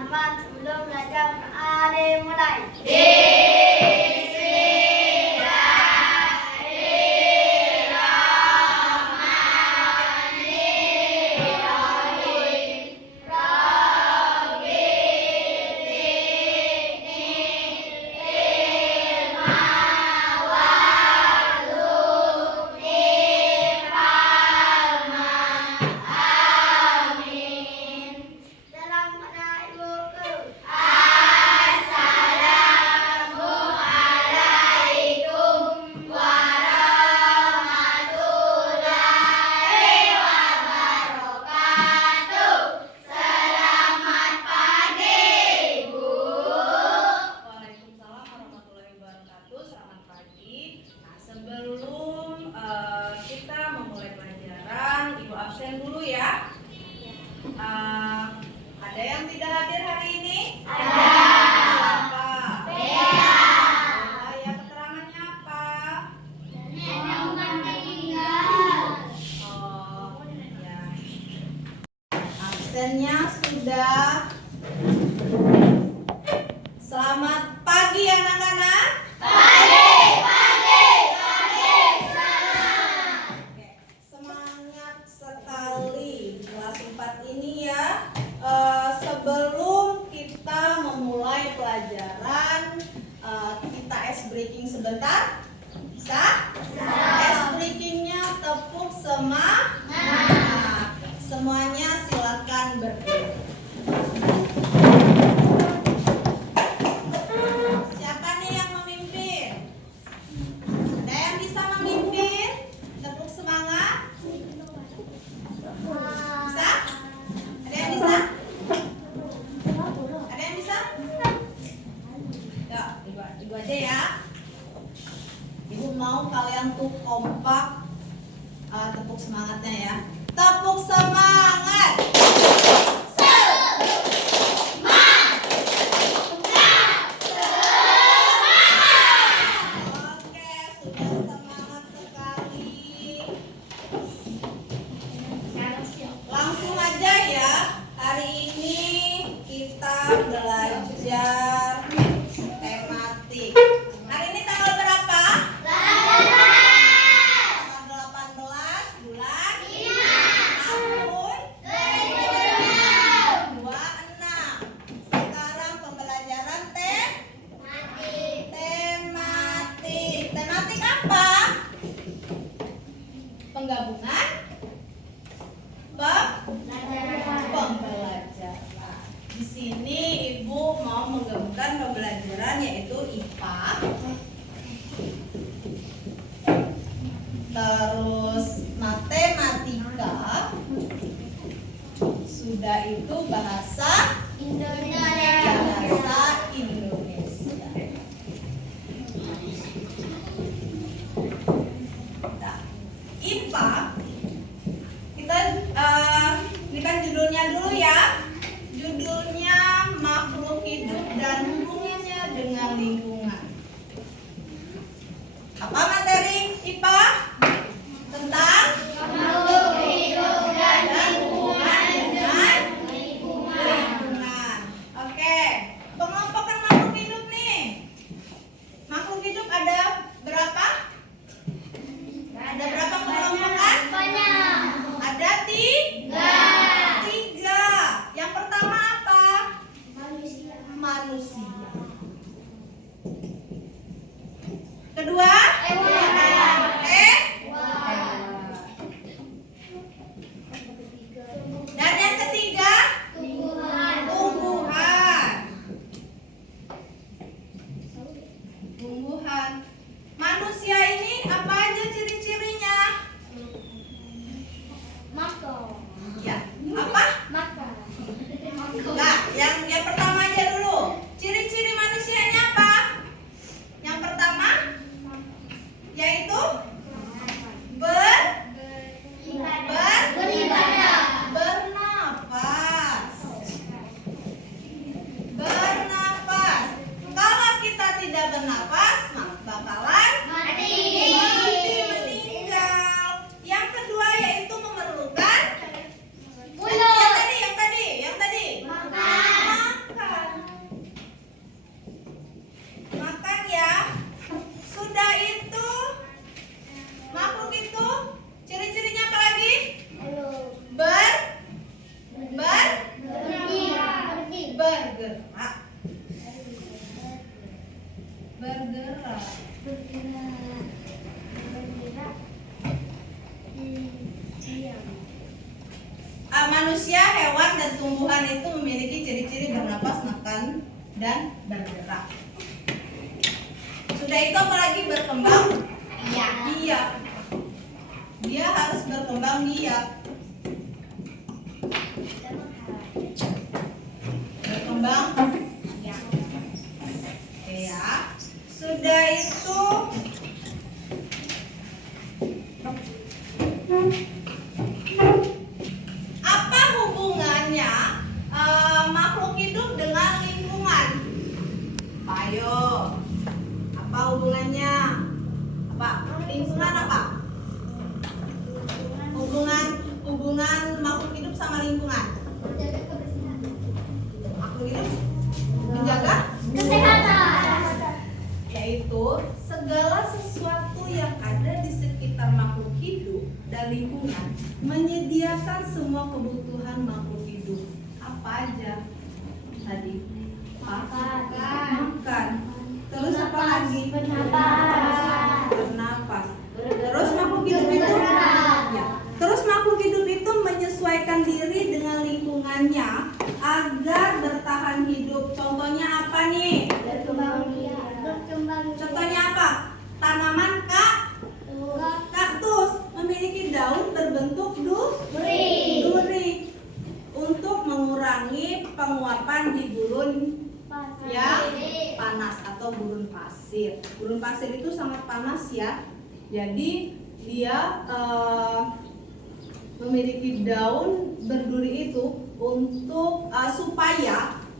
teman-teman, sebelum belajar mari mulai. Sebelum kita memulai pelajaran, Ibu absen dulu ya. Ada yang tidak hadir hari ini? Ada. Siapa? Bea. Ya, keterangannya apa? Nenek meninggal. Oh, ya. Absennya sudah. Selamat pagi anak-anak. Semangat sekali kelas 4 ini ya. Sebelum kita memulai pelajaran, kita ice breaking sebentar. Bisa? Ice breakingnya tepuk semangat. Semuanya silakan berdiri. Siapa nih yang memimpin? Ada yang bisa memimpin? Tepuk semangat. Bisa? Ada yang bisa? Ada yang bisa? Ya, ibu aja ya. Ibu mau kalian tuh kompak. Tepuk semangatnya ya. Tepuk semangat. Oke, sudah semangat sekali. Langsung aja ya. Hari ini kita belajar tematik. Hari ini tanggal berapa? Tanggal 18 bulan 5 tahun 26. Sekarang pembelajaran tematik. Tematik apa? Penggabungan pembelajaran. Di sini Ibu mau menggabungkan pembelajaran yaitu IPA, terus matematika, sudah itu bahasa Indonesia. Nah, IPA kita ini kan judulnya dulu ya. Judulnya makhluk hidup dan hubungannya dengan lingkungan. Apa materi IPA? Tentang Makhluk hidup dan hubungan dengan lingkungan. Oke, pengelompokan makhluk hidup nih. Makhluk hidup ada berapa? Ada berapa pengelompokan? banyak. Ada tiga. Yang pertama apa? Manusia. Kedua? Dan yang ketiga? Tumbuhan. Manusia ini apa aja ciri-cirinya? Ya, apa? Nah, yang pertama aja dulu. Ciri-ciri manusianya apa? Yang pertama yaitu bernafas. Kalau kita tidak bernafas, maka Bergerak. Bergerak. Diam. Manusia, hewan, dan tumbuhan itu memiliki ciri-ciri bernapas, makan, dan bergerak. Sudah itu apalagi berkembang? Iya. Biak. Dia harus berkembang biak. Berkembang biak. Oke ya. Sudah itu apa hubungannya makhluk hidup dengan lingkungan? Ayo. Apa hubungannya? Apa? Lingkungan apa? Hubungan makhluk hidup sama lingkungan. Makhluk hidup menjaga Kesehatan. yaitu segala sesuatu yang ada di sekitar makhluk hidup dan lingkungan menyediakan semua kebutuhan makhluk hidup. Apa aja tadi? Makan. Terus apa lagi? Bernapas. Terus makhluk hidup itu ya. Terus makhluk hidup itu menyesuaikan diri dengan lingkungannya agar bertahan hidup. Contohnya apa nih? Contohnya apa? Tanaman kaktus memiliki daun berbentuk duri untuk mengurangi penguapan di gurun yang panas atau gurun pasir. Gurun pasir itu sangat panas ya. Jadi dia memiliki daun berduri itu untuk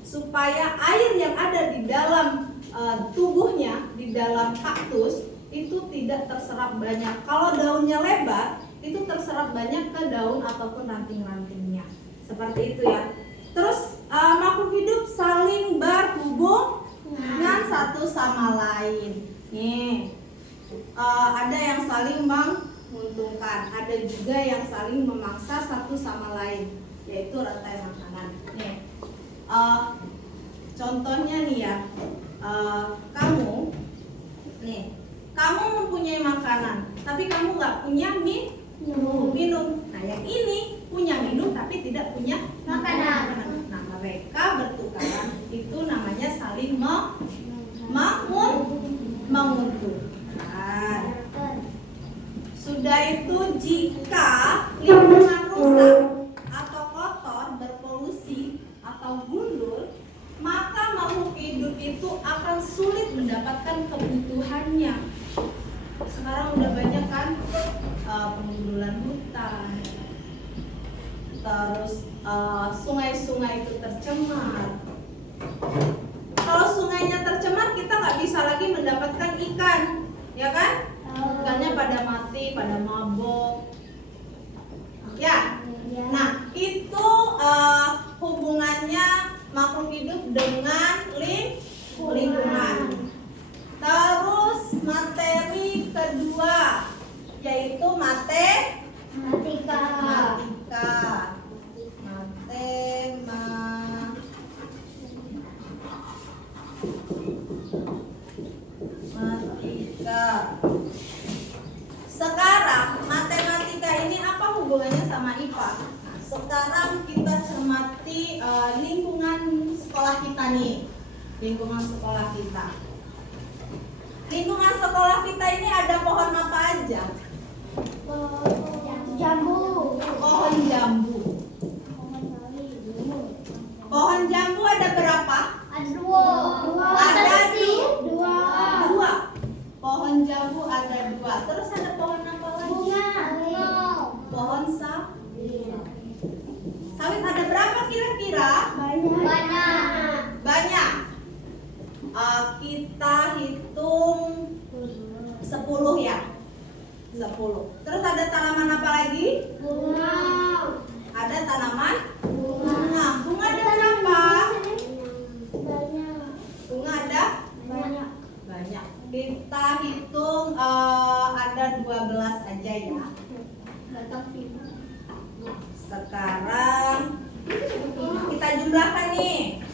supaya air yang ada di dalam tubuhnya, di dalam kaktus itu tidak terserap banyak. Kalau daunnya lebar, itu terserap banyak ke daun ataupun ranting-rantingnya. Seperti itu ya. Terus makhluk hidup saling berhubungan satu sama lain. Nih, ada yang saling menguntungkan, ada juga yang saling memangsa satu sama lain, yaitu rantai makanan. Nih, contohnya nih ya, kamu mempunyai makanan, tapi kamu nggak punya minum. Nah, yang ini punya minum tapi tidak punya Makanan. Nah, mereka bertukaran, itu namanya saling menguntungkan. Sudah itu jika lingkungan rusak atau kotor, berpolusi atau gundul, maka makhluk hidup itu akan sulit mendapatkan kebutuhannya. Sekarang udah banyak kan penggundulan hutan, terus sungai-sungai itu tercemar. Kalau sungainya tercemar, kita nggak bisa lagi mendapatkan ikan, ya kan? Ikannya pada mati, pada mabok. Ya. Nah, itu hubungannya makhluk hidup dengan lingkungan. Terus materi kedua yaitu matematika. Sekarang matematika ini apa hubungannya sama IPA? Nah, sekarang kita cermati lingkungan sekolah kita nih. Lingkungan sekolah kita. Lingkungan sekolah kita ini ada pohon apa aja? Jambu. Pohon jambu. Pohon jambu ada berapa? Dua. Ada Dua. dua. Pohon jambu ada dua. Terus ada pohon apa lagi? Bunga. Pohon sawit. Sawit ada berapa kira-kira? Banyak. Kita hitung 10 ya. 10. Terus ada tanaman apa lagi? Bunga. Ada tanaman bunga. Bunga ada berapa? Bunga ada banyak. Kita hitung ada 12 aja ya. Sekarang kita jumlahkan nih.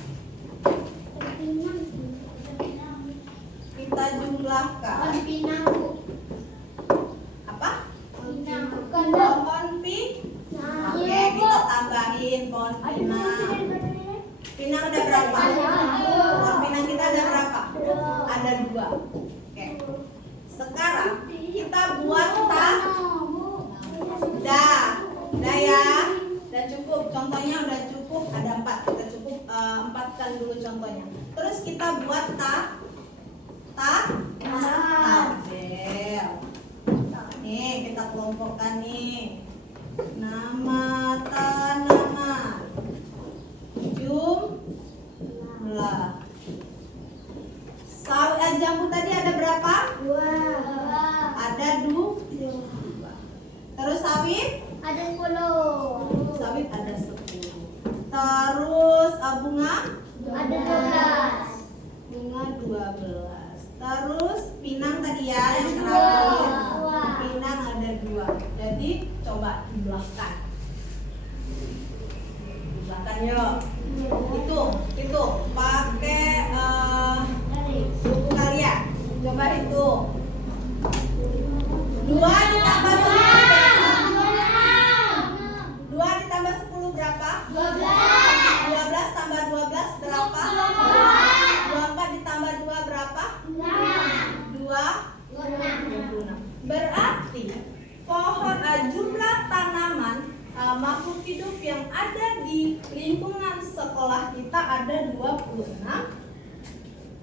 Kita kita jumlahkan. Pohon pinang, Bu. Apa? Pinang. Pohon pinang. Oke, kita tambahin pohon pinang. Pinang ada berapa? Pohon pinang kita ada berapa? Ada 2. Oke. Sekarang kita buat Udah ya. Udah cukup. Contohnya udah cukup. Ada 4. Kita cukup 4 kan dulu contohnya. Terus kita buat tabel. Nih, kita kelompokkan nih. Nama tanaman. Jumlah. Sawit jambu tadi ada berapa? 2. Ada 2. Terus sawit? Ada 10. Sawit ada 10. Terus bunga? Ada 12. Bunga 12. Terus pinang tadi ya yang terakhir. Pinang ada 2. Jadi coba dibelahkan. Dibelahkan yuk. Itu pakai buku kalian. Coba hitung. 2 ditambah 10 berapa? 2 ditambah 10 berapa? 12 tambah 12 berapa? 24 ditambah 2 berapa? 26. Berarti jumlah tanaman makhluk hidup yang ada di lingkungan sekolah kita ada 26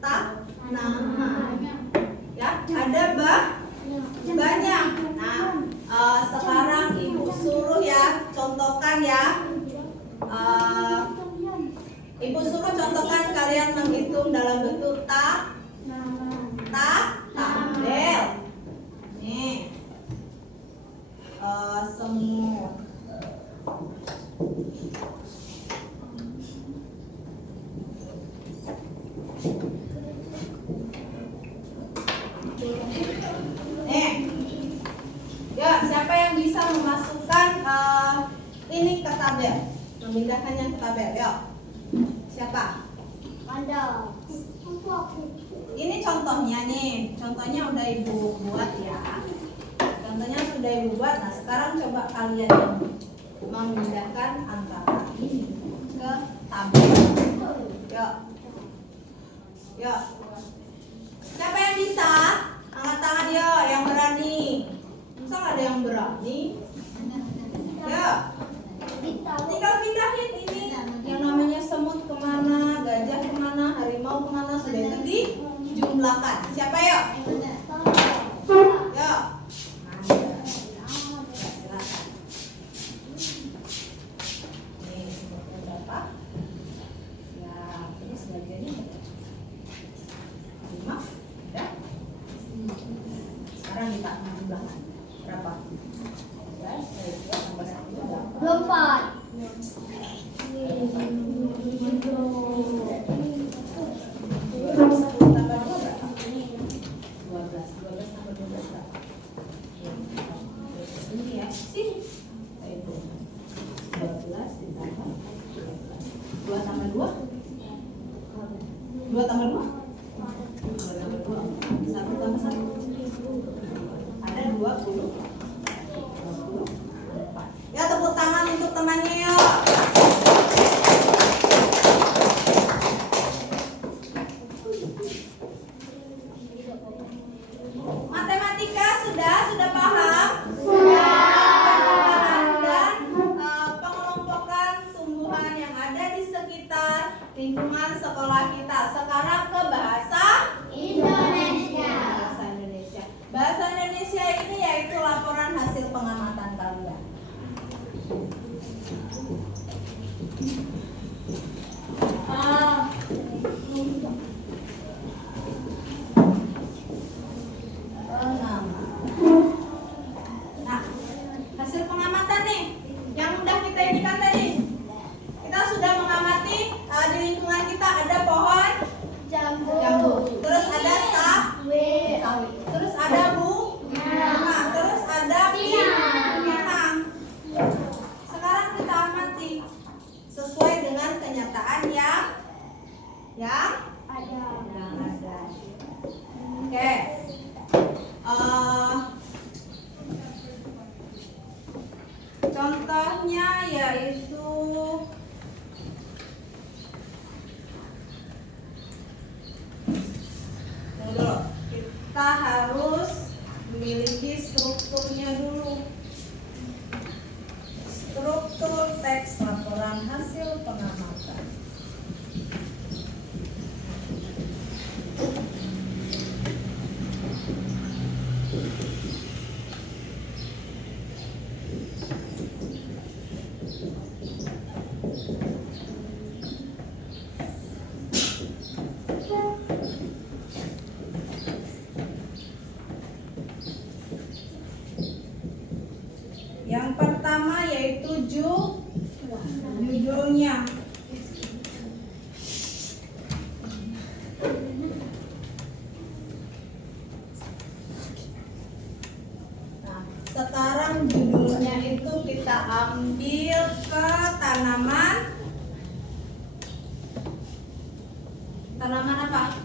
tanaman. Ya, ada banyak. Nah, sekarang Ibu suruh ya, contohkan ya. Ibu suruh contohkan kalian menghitung dalam bentuk tabel. Nih, semut. Ya, siapa yang bisa memasukkan ini ke tabel, memindahkannya ke tabel? Yuk, siapa? Ada. Ini contohnya nih, contohnya udah Ibu buat ya. Contohnya sudah Ibu buat. Nah, sekarang coba kalian yang memindahkan antara ini ke tabel. Yuk. Siapa yang bisa? Angkat tangan yuk, yang berani. Masa nggak ada yang berani? Ya, tinggal pindahin ini. Yang namanya semut kemana, gajah kemana, harimau kemana, sudah itu dijumlahkan. Siapa yuk? Yuk. Silakan. Nih, semutnya berapa? Ya, ini sebagiannya berapa? 5. Ya. Sekarang kita jumlahkan. Berapa? 11, 12, 24. tambah 2 berapa? 12 tambah 12 berapa? Ini ya, sini. Itu 12 ditambah 12. 2 tambah 2? 2 tambah 2? 2 tambah 2. 1 tambah 1? Ada 20. 24. Ya, tepuk tangan untuk temannya yuk. Matematika sudah paham? Sudah. Dan pengelompokan tumbuhan yang ada di sekitar lingkungan sekolah kita. Sekarang ke bahasa Indonesia. Oke. Contohnya yaitu dulu kita harus memiliki strukturnya dulu. Struktur teks laporan hasil pengamatan. Yang pertama yaitu judulnya. Nah, sekarang judulnya itu kita ambil ke tanaman. Tanaman apa?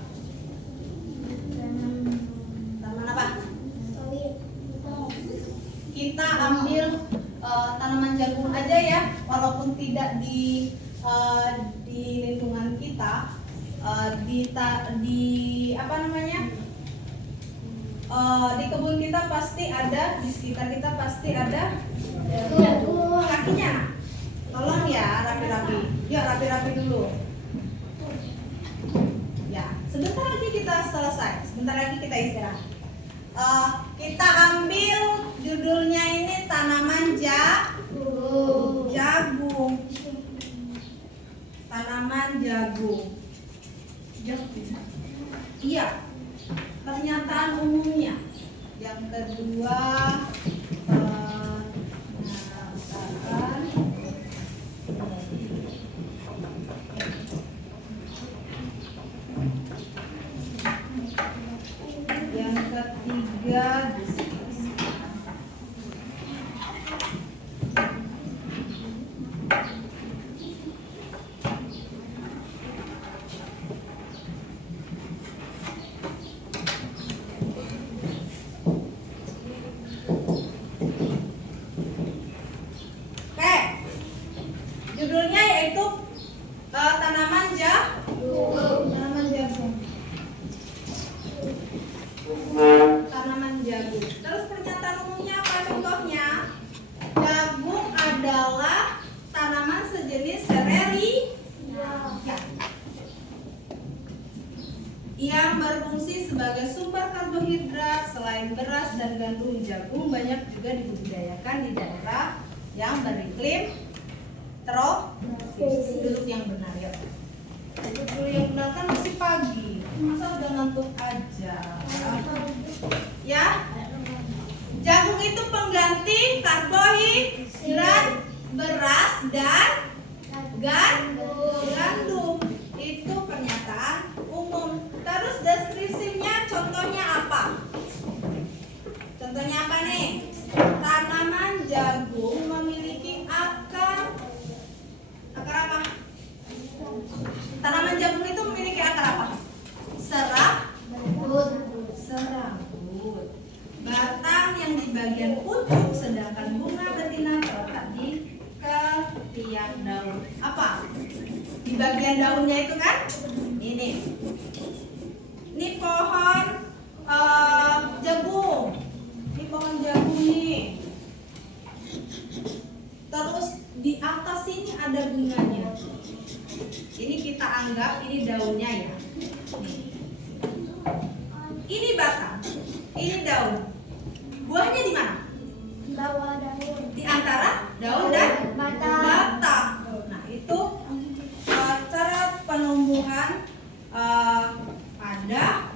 Tanaman apa? Kita ambil tanaman jagung aja ya, walaupun tidak di lingkungan kita, di apa namanya, di kebun kita pasti ada, di sekitar kita pasti ada kakinya. Tolong ya rapi-rapi, yuk rapi-rapi dulu. Ya, sebentar lagi kita selesai, sebentar lagi kita istirahat. Kita ambil judulnya ini tanaman jagung. Tanaman jagung. Iya. Pernyataan umumnya. Yang kedua, yang ketiga diskusi. Oke, judulnya yaitu tanaman jagung. Tanaman jagung. Terus pernyataan umumnya apa contohnya? Jagung adalah tanaman sejenis sereali yang berfungsi sebagai sumber karbohidrat. Selain beras dan gandum, jagung banyak juga dibudidayakan di daerah yang beriklim tropis. Duduk yang benar ya. Duduk dulu yang benar, kan masih pagi. Masa udah ngantuk aja? Ya, jagung itu pengganti karbohidrat beras dan gandum. Itu pernyataan umum. Terus deskripsinya, contohnya apa? Contohnya apa nih? Tanaman jagung memiliki akar apa? Tanaman jagung itu memiliki akar apa? Serabut. Batang yang di bagian pucuk, sedangkan bunga betina terletak di ketiak daun. Apa? Di bagian daunnya itu kan? Ini pohon jagung. Ini pohon jagung nih. Terus di atas ini ada bunganya. Ini kita anggap ini daunnya ya. Ini batang, ini daun. Buahnya di mana? Bawah daun. Di antara daun dan batang. Nah, itu cara penumbuhan pada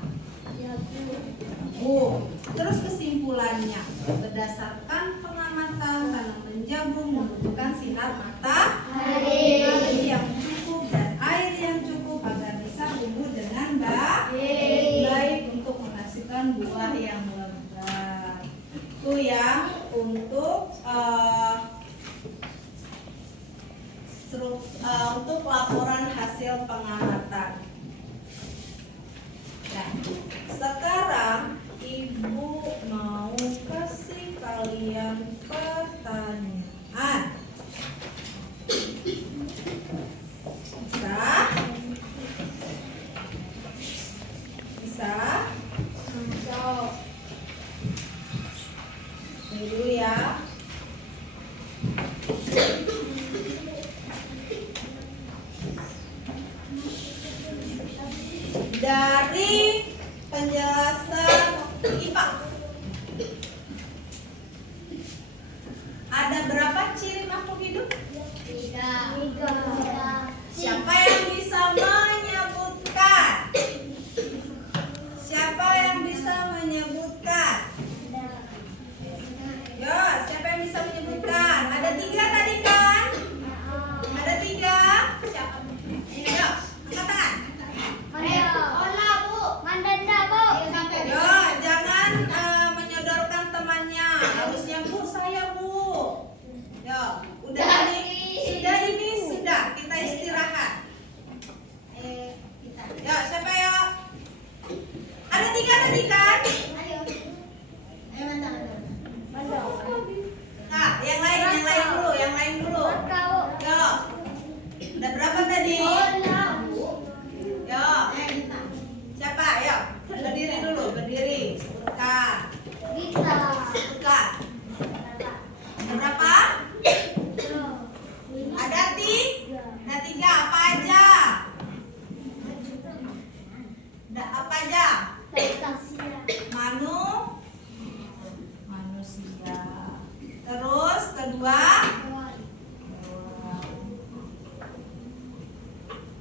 jagung. Terus kesimpulannya, berdasarkan pengamatan, tanaman jagung membutuhkan sinar matahari yang cukup dan air yang cukup agar bisa tumbuh dengan baik untuk menghasilkan buah yang lebat. Itu ya untuk untuk laporan hasil pengamatan. Nah, sekarang Ini dulu ya. Dari penjelasan IPA, ada berapa ciri makhluk hidup? 3. Siapa yang bisa menyebutkan? Siapa yang bisa menyebutkan? Yo, siapa yang bisa menyebutkan? Ada 3 tadi kan? Ada 3. Siapa? Yo, angkat tangan. Yo, jangan menyodorkan temannya. Harusnya Bu, saya Bu. Yo, udah ini sudah. Kita istirahat. Yo, siapa yo? Ada 3 tadi kan? Nah, yang lain dulu. Yo, udah berapa tadi? Yo, siapa? Yo, berdiri dulu, berdiri. Sebutkan. Sebutkan. Ada berapa? Ada 3. Apa aja? Ada apa aja? Manusia. Terus kedua.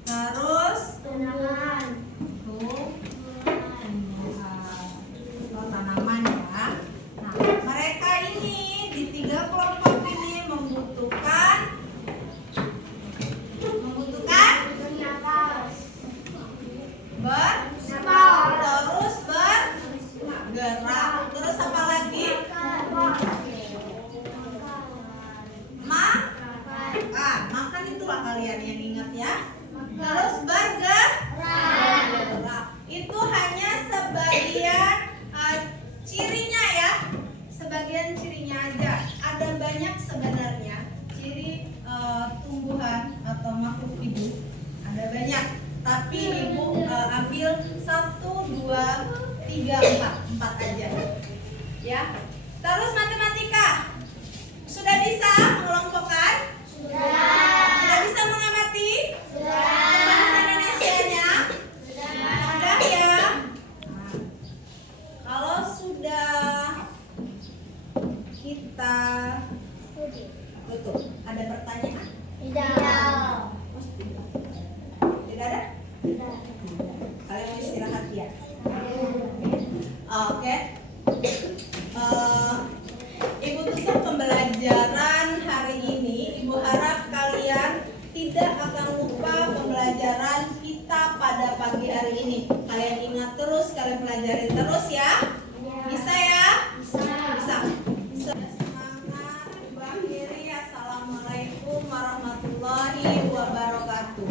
Terus tumbuhan. Oh, tanaman ya. Nah, mereka ini di 3 kelompok ini membutuhkan terus bergerak. Terus apa lagi? Makan itulah kalian yang ingat ya. Terus bergerak. Itu hanya sebagian cirinya ya. Sebagian cirinya aja. Ada banyak sebenarnya ciri tumbuhan atau makhluk hidup. Ada banyak. Tapi Ibu ambil 1, 2, 3, 4 aja. Ya. Terus matematika. Sudah bisa mengelompokkan? Sudah bisa mengamati? Bahasa Indonesianya? Sudah ya? Nah, kalau sudah kita tutup. Ada pertanyaan? Tidak ada? Kalian mau istirahat ya? Oke. Ibu tutup pembelajaran hari ini. Ibu harap kalian tidak akan lupa pembelajaran kita pada pagi hari ini. Kalian ingat terus, kalian pelajari terus ya. Bisa ya? Bisa. Semangat. Ibu akhiri. Assalamualaikum warahmatullahi wabarakatuh.